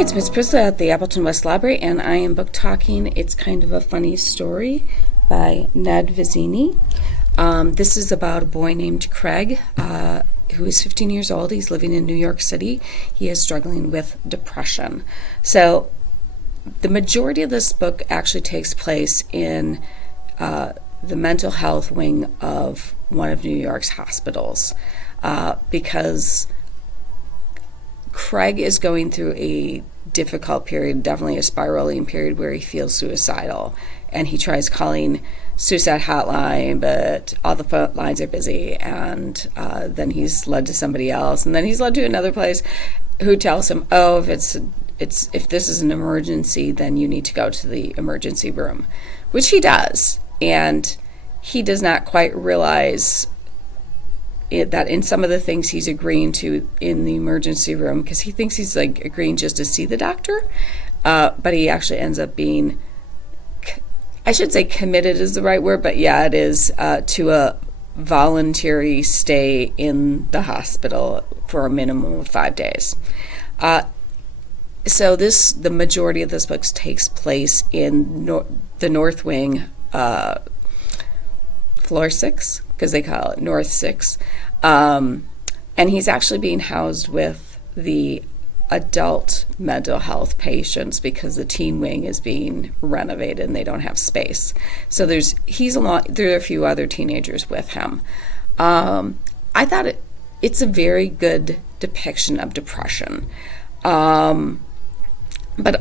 It's Miss Priscilla at the Appleton West Library, and I am book talking It's Kind of a Funny Story by Ned Vizzini. This is about a boy named Craig, who is 15 years old. He's living in New York City. He is struggling with depression. So the majority of this book actually takes place in the mental health wing of one of New York's hospitals, because Craig is going through a difficult period, definitely a spiraling period where he feels suicidal. And he tries calling suicide hotline, but all the phone lines are busy. And then he's led to somebody else. And then he's led to another place who tells him, oh, if this is an emergency, then you need to go to the emergency room, which he does. And he does not quite realize that in some of the things he's agreeing to in the emergency room, because he thinks he's like agreeing just to see the doctor, but he actually ends up being, I should say committed is the right word, but yeah, it is, to a voluntary stay in the hospital for a minimum of 5 days. So the majority of this book takes place in the North Wing, floor 6, because they call it North 6. And he's actually being housed with the adult mental health patients because the teen wing is being renovated and they don't have space. So there are a few other teenagers with him. I thought it's a very good depiction of depression, but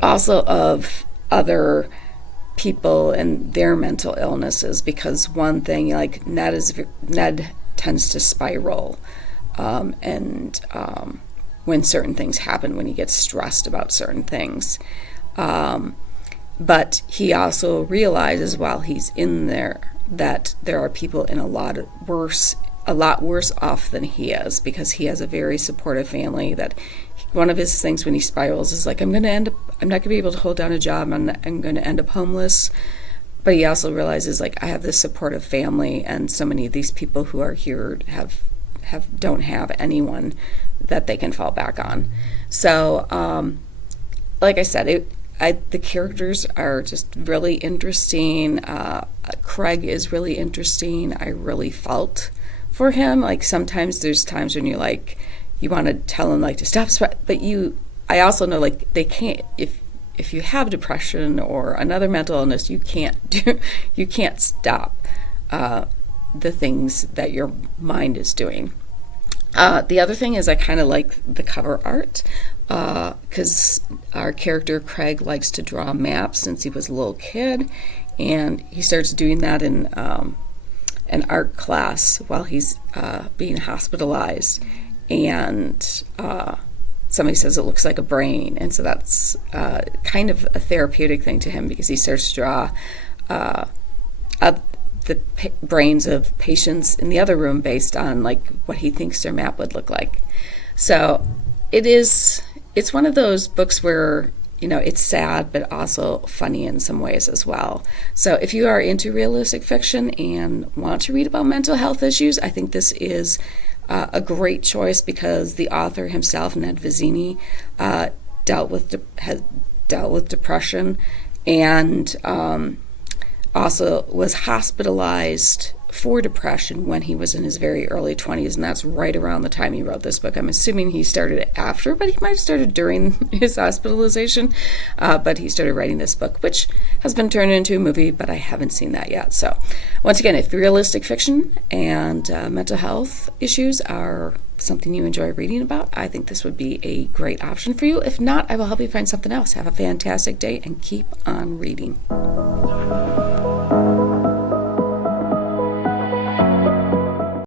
also of other people and their mental illnesses, because one thing, like Ned tends to spiral, and when certain things happen, when he gets stressed about certain things, but he also realizes while he's in there that there are people in a lot worse off than he is, because he has a very supportive family. That one of his things when he spirals is like, I'm not going to be able to hold down a job, I'm going to end up homeless. But he also realizes, like, I have this supportive family, and so many of these people who are here don't have anyone that they can fall back on. So, like I said, the characters are just really interesting. Craig is really interesting. I really felt for him. Like, sometimes there's times when you're like, you want to tell him like to stop, but I also know, like, they can't. If you have depression or another mental illness, you can't stop the things that your mind is doing. The other thing is I kind of like the cover art, because our character Craig likes to draw maps since he was a little kid, and he starts doing that in an art class while he's being hospitalized, and somebody says it looks like a brain, and so that's kind of a therapeutic thing to him, because he starts to draw the brains of patients in the other room based on like what he thinks their map would look like. So it's one of those books where, it's sad but also funny in some ways as well. So if you are into realistic fiction and want to read about mental health issues, I think this is a great choice, because the author himself, Ned Vizzini, dealt with depression, and also was hospitalized for depression when he was in his very early 20s, and that's right around the time he wrote this book. I'm assuming he started it after, but he might have started during his hospitalization, but he started writing this book, which has been turned into a movie, but I haven't seen that yet. So once again, if realistic fiction and mental health issues are something you enjoy reading about, I think this would be a great option for you. If not, I will help you find something else. Have a fantastic day and keep on reading.